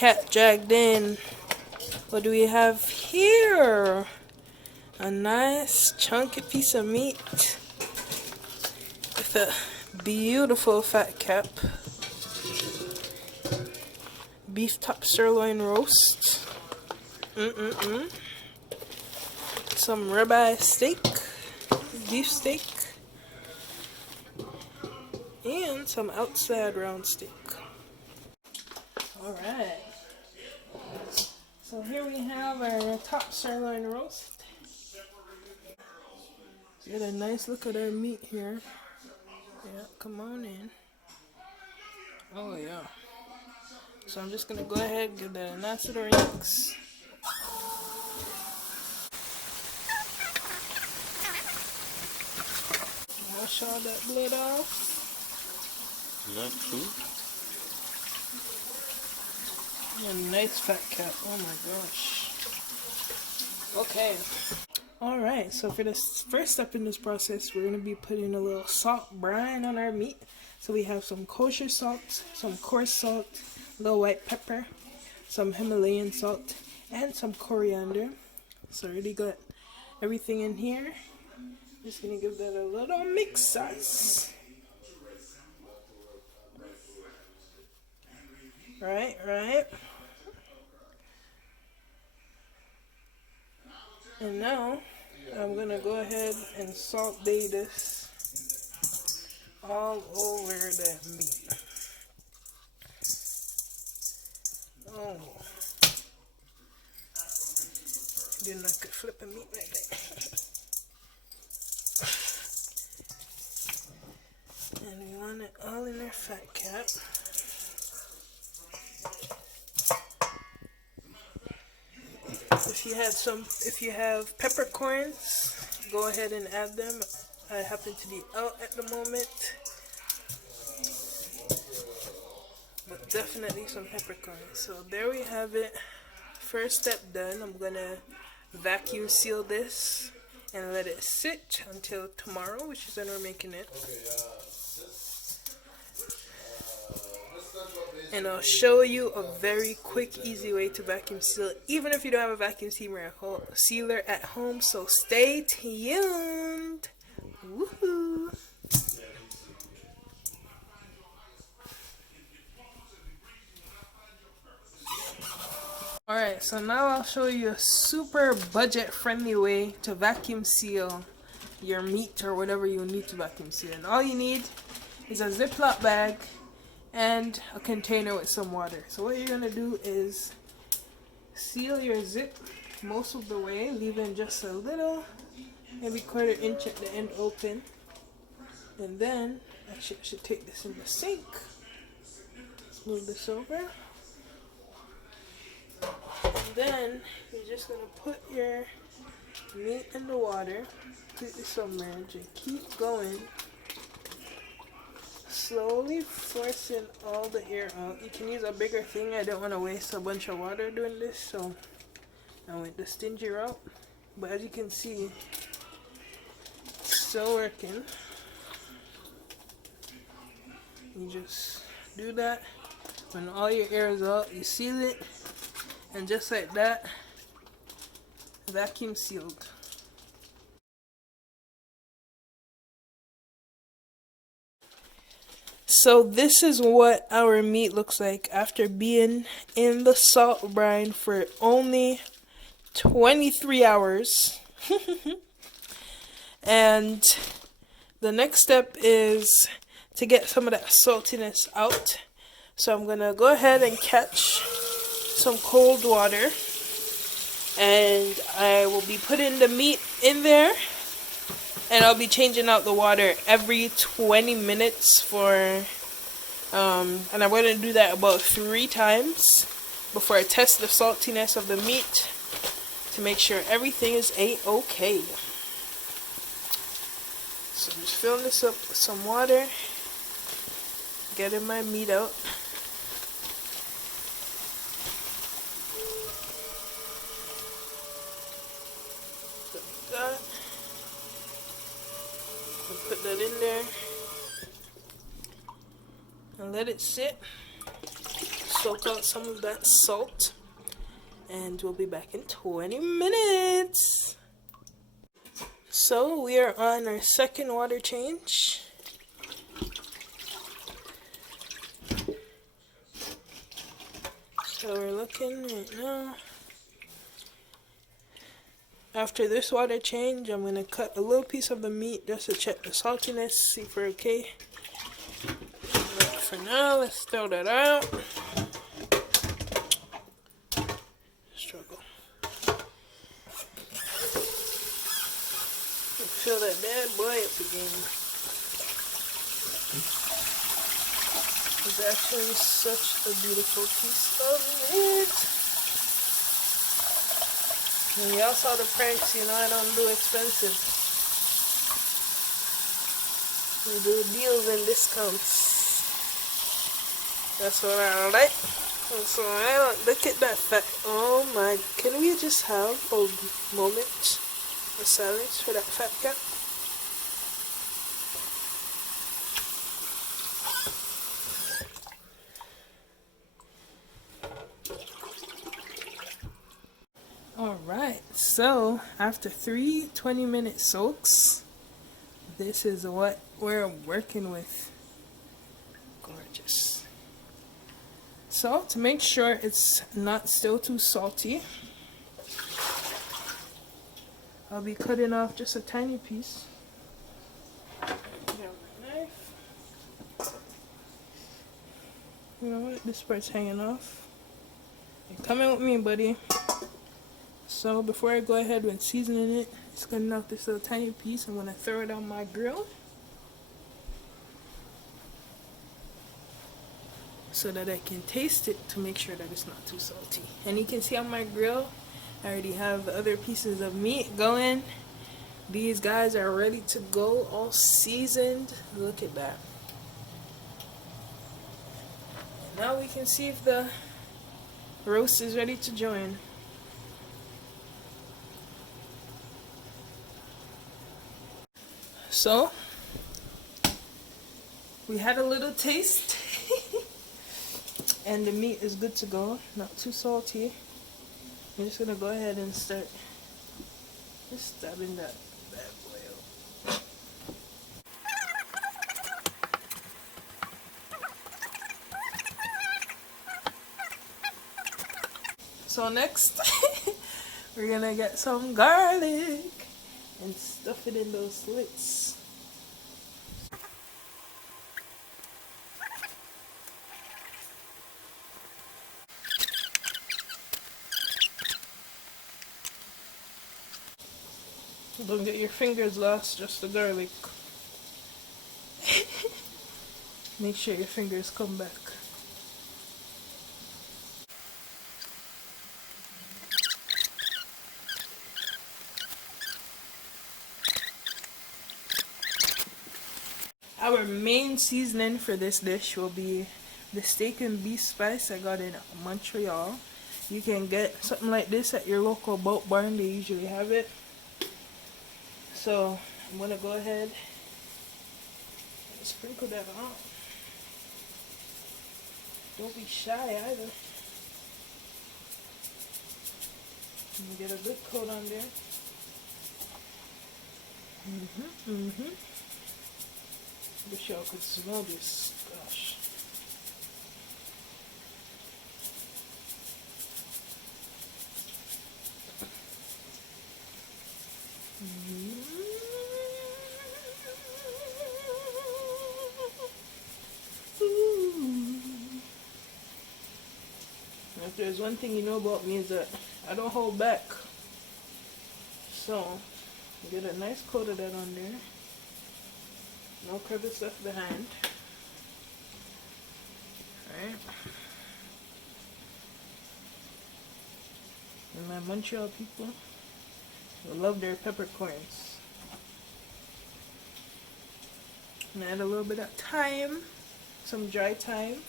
cat dragged in. What do we have here? A nice chunky piece of meat with a beautiful fat cap. Beef top sirloin roast. Some ribeye steak, beef steak, and some outside round steak. Alright. So here we have our top sirloin roast. Get a nice look at our meat here. Yeah, come on in. Oh yeah. So I'm just gonna go ahead and give that a nice little rinse. Wash all that blood off. Is that true? And a nice fat cap. Oh my gosh. Okay. Alright, so for this first step in this process, we're going to be putting a little salt brine on our meat. So we have some kosher salt, some coarse salt, a little white pepper, some Himalayan salt, and some coriander. So I already got everything in here. Just going to give that a little mix sauce. Right. And now, I'm going to go ahead and salt bay this all over that meat. Oh. Didn't I could flip a meat like that. And we want it all in our fat cap. If you have peppercorns, go ahead and add them. I happen to be out at the moment, but definitely some peppercorns. So there we have it. First step done. I'm gonna vacuum seal this and let it sit until tomorrow, which is when we're making it. And I'll show you a very quick, easy way to vacuum seal, even if you don't have a vacuum sealer at home. So stay tuned. Woohoo! Alright, so now I'll show you a super budget-friendly way to vacuum seal your meat or whatever you need to vacuum seal. And all you need is a Ziploc bag and a container with some water. So what you're going to do is seal your zip most of the way, leaving just a little, maybe 1/4 inch at the end open. And then, actually I should take this in the sink. Let's move this over. And then, you're just going to put your meat in the water, completely submerged, and keep going. Slowly forcing all the air out. You can use a bigger thing. I don't want to waste a bunch of water doing this, so I went the stingy route. But as you can see, it's still working. You just do that. When all your air is out, you seal it, and just like that, vacuum sealed. So this is what our meat looks like after being in the salt brine for only 23 hours. And the next step is to get some of that saltiness out. So I'm gonna go ahead and catch some cold water, and I will be putting the meat in there. And I'll be changing out the water every 20 minutes for, and I'm going to do that about 3 times before I test the saltiness of the meat to make sure everything is a-okay. So I'm just filling this up with some water, getting my meat out. Like that. Put that in there and let it sit. soak out some of that salt, and we'll be back in 20 minutes. So we are on our second water change. So we're looking right now. After this water change, I'm going to cut a little piece of the meat just to check the saltiness, see if we're okay. But for now, let's throw that out. Struggle. Fill that bad boy up again. It's actually such a beautiful piece of meat. And y'all saw the pranks, you know I don't do expensive. We do deals and discounts. That's what I like. That's what I like. Look at that fat. Oh my, can we just have a moment of silence for that fat cat? Alright, so after 3 20-minute soaks, this is what we're working with. Gorgeous. So, to make sure it's not still too salty, I'll be cutting off just a tiny piece. Grab my knife. You know what? This part's hanging off. You're coming with me, buddy. So before I go ahead with seasoning it, just cutting off this little tiny piece. I'm gonna throw it on my grill so that I can taste it to make sure that it's not too salty. And you can see on my grill, I already have the other pieces of meat going. These guys are ready to go, all seasoned. Look at that. Now we can see if the roast is ready to join. So, we had a little taste, and the meat is good to go, not too salty. I'm just gonna go ahead and start just stabbing that bad boy out. So next, we're gonna get some garlic and stuff it in those slits. Don't get your fingers lost, just the garlic. Make sure your fingers come back. Our main seasoning for this dish will be the steak and beef spice I got in Montreal. You can get something like this at your local boat barn, they usually have it. So I'm going to go ahead and sprinkle that on. Don't be shy either. And get a good coat on there. Wish y'all could smell this. Gosh. If there's one thing you know about me is that I don't hold back. So, get a nice coat of that on there. No crevice left behind. Alright. And my Montreal people will love their peppercorns. And add a little bit of thyme, some dry thyme.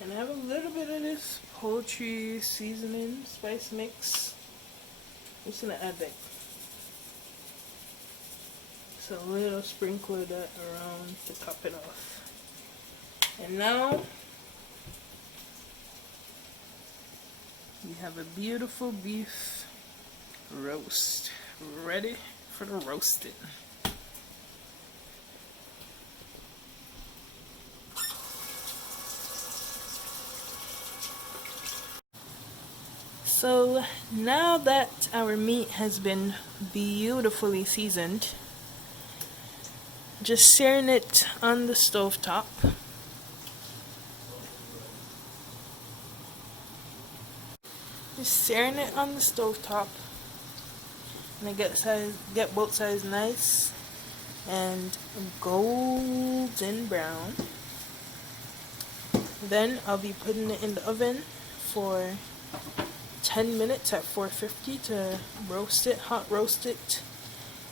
And I have a little bit of this poultry seasoning spice mix. I'm just gonna add like just a little sprinkle of that around to top it off. And now we have a beautiful beef roast ready for the roasting. So now that our meat has been beautifully seasoned, just searing it on the stove top. Just searing it on the stove top, and I get both sides nice and golden brown. Then I'll be putting it in the oven for 10 minutes at 450 to roast it, hot roast it,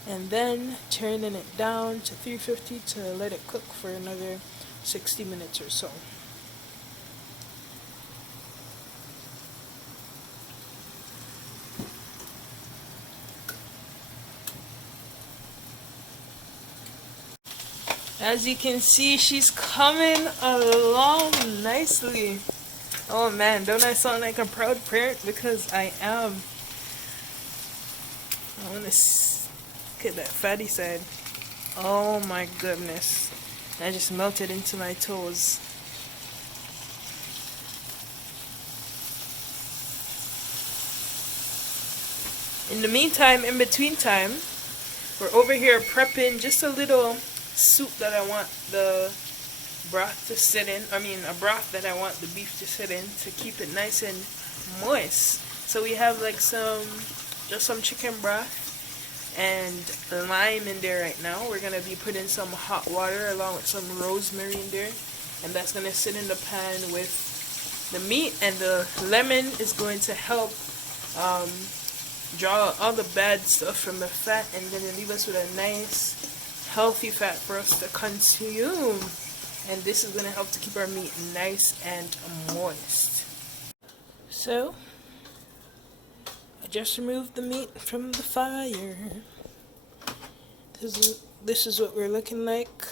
and then turning it down to 350 to let it cook for another 60 minutes or so. As you can see, she's coming along nicely. Oh man, don't I sound like a proud parent? Because I am. I want to look at that fatty side. Oh my goodness. I just melted into my toes. In the meantime, in between time, we're over here prepping just a little soup that I want the broth to sit in. A broth that I want the beef to sit in to keep it nice and moist. So we have like just some chicken broth and lime in there right now. We're gonna be putting some hot water along with some rosemary in there, and that's gonna sit in the pan with the meat, and the lemon is going to help draw all the bad stuff from the fat and gonna leave us with a nice healthy fat for us to consume. And this is going to help to keep our meat nice and moist. So, I just removed the meat from the fire. This is what we're looking like.